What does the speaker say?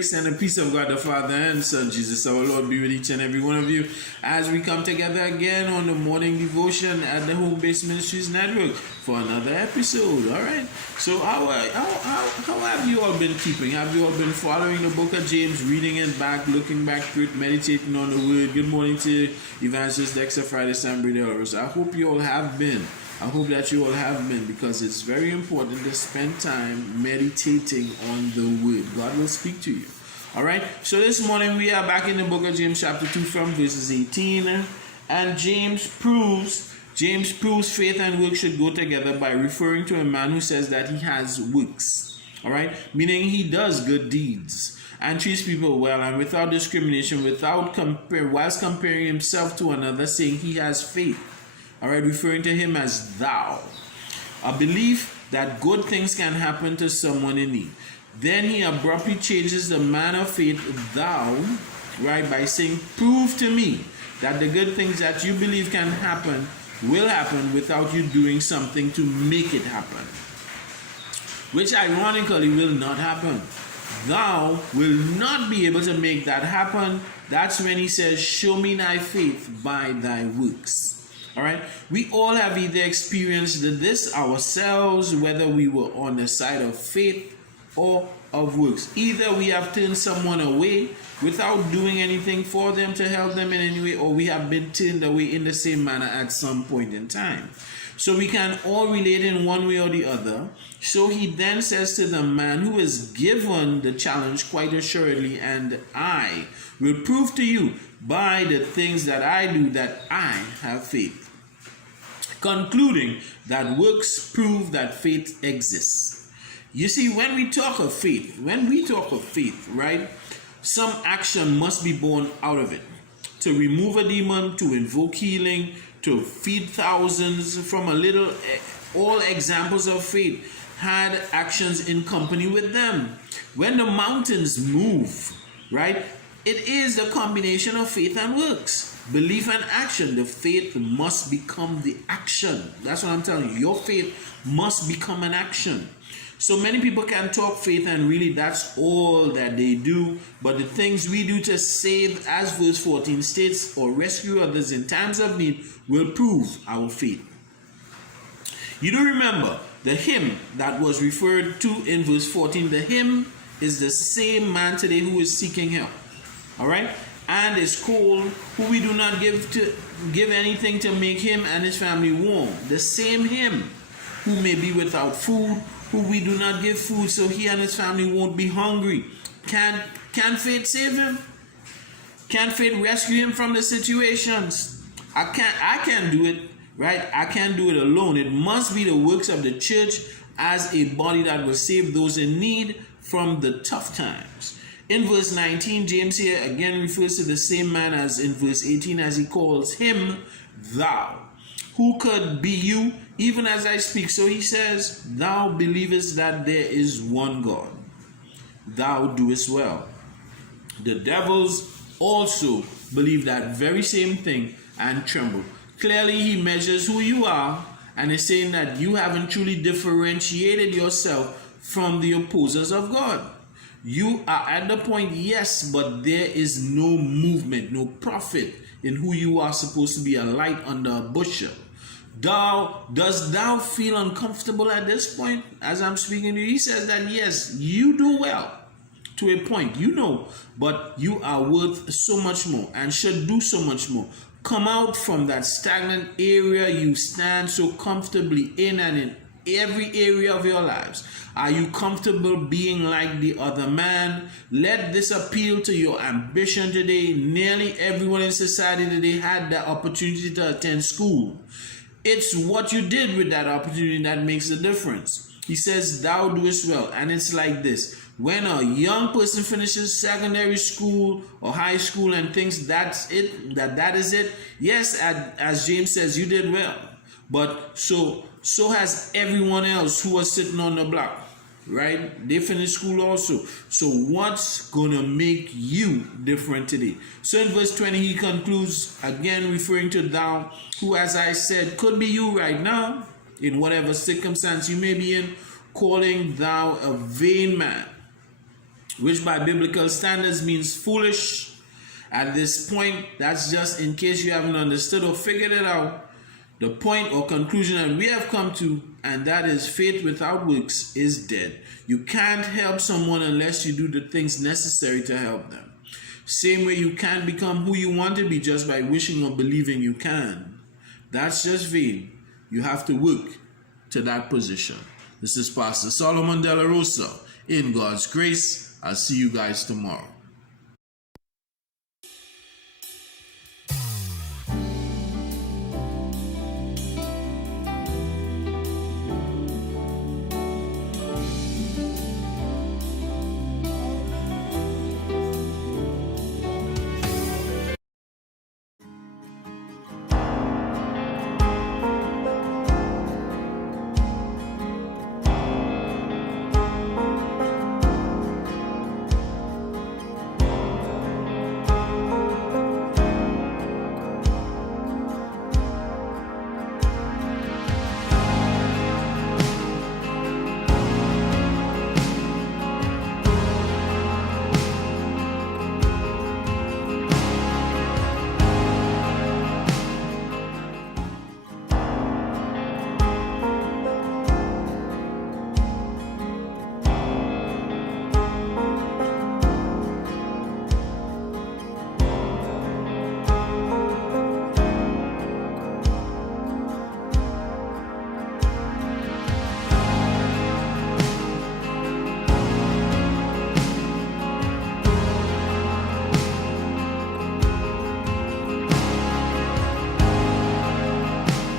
grace and the peace of God the Father and Son Jesus our Lord be with each and every one of you as we come together again on the morning devotion at the Home Based Ministries Network for another episode. All right. So how have you all been keeping? Have you all been following the book of James, reading it back, looking back through it, meditating on the word? Good morning to Evangelist Dexter Friday Sunday Rosa. I hope you all have been. I hope that you all have been, because it's very important to spend time meditating on the word. God will speak to you. All right. So this morning we are back in the book of James chapter 2 from verses 18. And James proves faith and work should go together by referring to a man who says that he has works. All right. Meaning he does good deeds and treats people well and without discrimination, whilst comparing himself to another, saying he has faith. All right, referring to him as thou. A belief that good things can happen to someone in need. Then he abruptly changes the man of faith, thou, right, by saying, prove to me that the good things that you believe can happen will happen without you doing something to make it happen. Which ironically will not happen. Thou will not be able to make that happen. That's when he says, show me thy faith by thy works. All right, we all have either experienced this ourselves, whether we were on the side of faith or of works. Either we have turned someone away without doing anything for them to help them in any way, or we have been turned away in the same manner at some point in time. So we can all relate in one way or the other. So he then says to the man who is given the challenge quite assuredly, and I will prove to you by the things that I do that I have faith. Concluding that works prove that faith exists. You see, when we talk of faith, right, some action must be born out of it. To remove a demon, to invoke healing, to feed thousands from a little, all examples of faith had actions in company with them. When the mountains move, right, it is the combination of faith and works. Belief and action. The faith must become the action. That's what I'm telling you. Your faith must become an action. So many people can talk faith and really that's all that they do. But the things we do to save, as verse 14 states, or rescue others in times of need will prove our faith. You do remember the him that was referred to in verse 14. The him is the same man today who is seeking help. All right, and is cold, who we do not give anything to make him and his family warm. The same him who may be without food, who we do not give food so he and his family won't be hungry. Can faith save him? Can faith rescue him from the situations? I can't do it, right? I can't do it alone. It must be the works of the church as a body that will save those in need from the tough times. In verse 19, James here again refers to the same man as in verse 18, as he calls him thou. Who could be you, even as I speak? So he says, thou believest that there is one God. Thou doest well. The devils also believe that very same thing and tremble. Clearly he measures who you are and is saying that you haven't truly differentiated yourself from the opposers of God. You are at the point, yes, but there is no movement, no profit in who you are supposed to be, a light under a bushel. Does thou feel uncomfortable at this point as I'm speaking to you? He says that yes, you do well to a point, you know, but you are worth so much more and should do so much more. Come out from that stagnant area you stand so comfortably in, and in every area of your lives. Are you comfortable being like the other man? Let this appeal to your ambition today. Nearly everyone in society today had the opportunity to attend school. It's what you did with that opportunity that makes the difference. He says, thou doest well. And it's like this. When a young person finishes secondary school or high school and thinks that's it, that is it, yes, as James says, you did well. But so has everyone else who was sitting on the block, right? They finished school also. So what's going to make you different today? So in verse 20, he concludes, again referring to thou, who, as I said, could be you right now, in whatever circumstance you may be in, calling thou a vain man. which by biblical standards means foolish. At this point, that's just in case you haven't understood or figured it out. The point or conclusion that we have come to, and that is faith without works is dead. You can't help someone unless you do the things necessary to help them. Same way you can't become who you want to be just by wishing or believing you can. That's just vain. You have to work to that position. This is Pastor Solomon de la Rosa. In God's grace, I'll see you guys tomorrow.